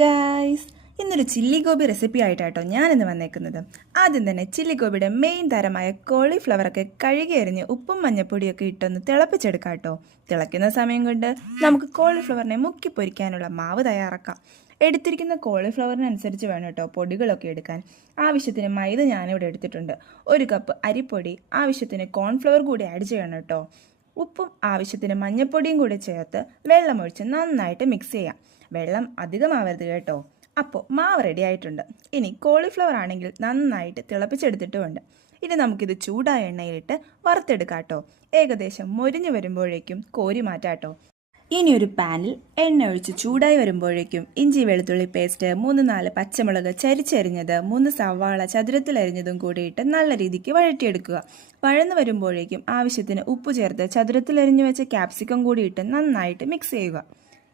Guys, ഇന്നൊരു chilli gobi recipe ആയിട്ടാട്ടോ ഞാനിന്ന് വന്നേക്കുന്നത്. ആദ്യം തന്നെ ചില്ലി ഗോബിയുടെ മെയിൻ താരമായ കോളിഫ്ലവറൊക്കെ കഴുകി അരിഞ്ഞ് ഉപ്പും മഞ്ഞപ്പൊടിയൊക്കെ ഇട്ടൊന്ന് തിളപ്പിച്ചെടുക്കാം കേട്ടോ. തിളയ്ക്കുന്ന സമയം കൊണ്ട് നമുക്ക് കോളിഫ്ലവറിനെ മുക്കി പൊരിക്കാനുള്ള മാവ് തയ്യാറാക്കാം. എടുത്തിരിക്കുന്ന കോളിഫ്ലവറിനനുസരിച്ച് വേണം കേട്ടോ പൊടികളൊക്കെ എടുക്കാൻ. ആവശ്യത്തിന് മൈദ ഞാനിവിടെ എടുത്തിട്ടുണ്ട്. 1 കപ്പ് അരിപ്പൊടി, ആവശ്യത്തിന് കോൺഫ്ലവർ കൂടി ആഡ് ചെയ്യണം കേട്ടോ. ഉപ്പും ആവശ്യത്തിന് മഞ്ഞൾപ്പൊടിയും കൂടി ചേർത്ത് വെള്ളമൊഴിച്ച് നന്നായിട്ട് മിക്സ് ചെയ്യാം. വെള്ളം അധികമാവരുത് കേട്ടോ. അപ്പോൾ മാവ് റെഡി ആയിട്ടുണ്ട്. ഇനി കോളിഫ്ലവർ ആണെങ്കിൽ നന്നായിട്ട് തിളപ്പിച്ചെടുത്തിട്ടുമുണ്ട്. ഇനി നമുക്കിത് ചൂടായ എണ്ണയിലിട്ട് വറുത്തെടുക്കാം കേട്ടോ. ഏകദേശം മൊരിഞ്ഞു വരുമ്പോഴേക്കും കോരി മാറ്റാട്ടോ. ഇനി ഒരു പാനിൽ എണ്ണ ഒഴിച്ച് ചൂടായി വരുമ്പോഴേക്കും ഇഞ്ചി വെളുത്തുള്ളി പേസ്റ്റ്, 3-4 പച്ചമുളക് ചരിച്ചരിഞ്ഞത്, 3 സവാള ചതുരത്തിലരിഞ്ഞതും കൂടിയിട്ട് നല്ല രീതിക്ക് വഴറ്റിയെടുക്കുക. വഴന്നു വരുമ്പോഴേക്കും ആവശ്യത്തിന് ഉപ്പ് ചേർത്ത് ചതുരത്തിലരിഞ്ഞു വെച്ച ക്യാപ്സിക്കം കൂടിയിട്ട് നന്നായിട്ട് മിക്സ് ചെയ്യുക.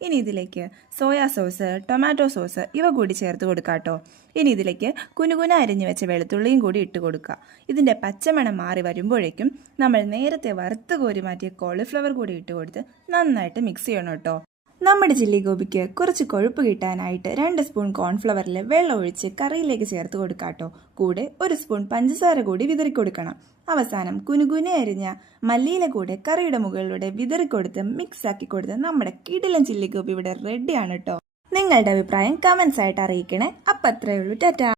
ഇനി ഇതിലേക്ക് സോയാ സോസ്, ടൊമാറ്റോ സോസ് ഇവ കൂടി ചേർത്ത് കൊടുക്കാം കേട്ടോ. ഇനി ഇതിലേക്ക് കുനുകുന അരിഞ്ഞു വെച്ച വെളുത്തുള്ളിയും കൂടി ഇട്ട് കൊടുക്കുക. ഇതിൻ്റെ പച്ചമണം മാറി വരുമ്പോഴേക്കും നമ്മൾ നേരത്തെ വറുത്ത് കോരി മാറ്റിയ കോളിഫ്ലവർ കൂടി ഇട്ട് കൊടുത്ത് നന്നായിട്ട് മിക്സ് ചെയ്യണം കേട്ടോ. നമ്മുടെ ചില്ലി ഗോപിക്ക് കുറച്ച് കൊഴുപ്പ് കിട്ടാനായിട്ട് 2 സ്പൂൺ കോൺഫ്ലവറിൽ വെള്ളം ഒഴിച്ച് കറിയിലേക്ക് ചേർത്ത് കൊടുക്കാം കേട്ടോ. കൂടെ 1 സ്പൂൺ പഞ്ചസാര കൂടി വിതറിക്കൊടുക്കണം. അവസാനം കുനുകുനെ അരിഞ്ഞ മല്ലിയില കൂടെ കറിയുടെ മുകളിലൂടെ വിതറിക്കൊടുത്ത് മിക്സ് ആക്കി കൊടുത്ത് നമ്മുടെ കിടിലൻ ചില്ലി ഗോപി ഇവിടെ റെഡിയാണ് കേട്ടോ. നിങ്ങളുടെ അഭിപ്രായം കമൻസ് ആയിട്ട് അറിയിക്കണേ. അപ്പം അത്രയേ ഉള്ളൂ. ടാറ്റാ.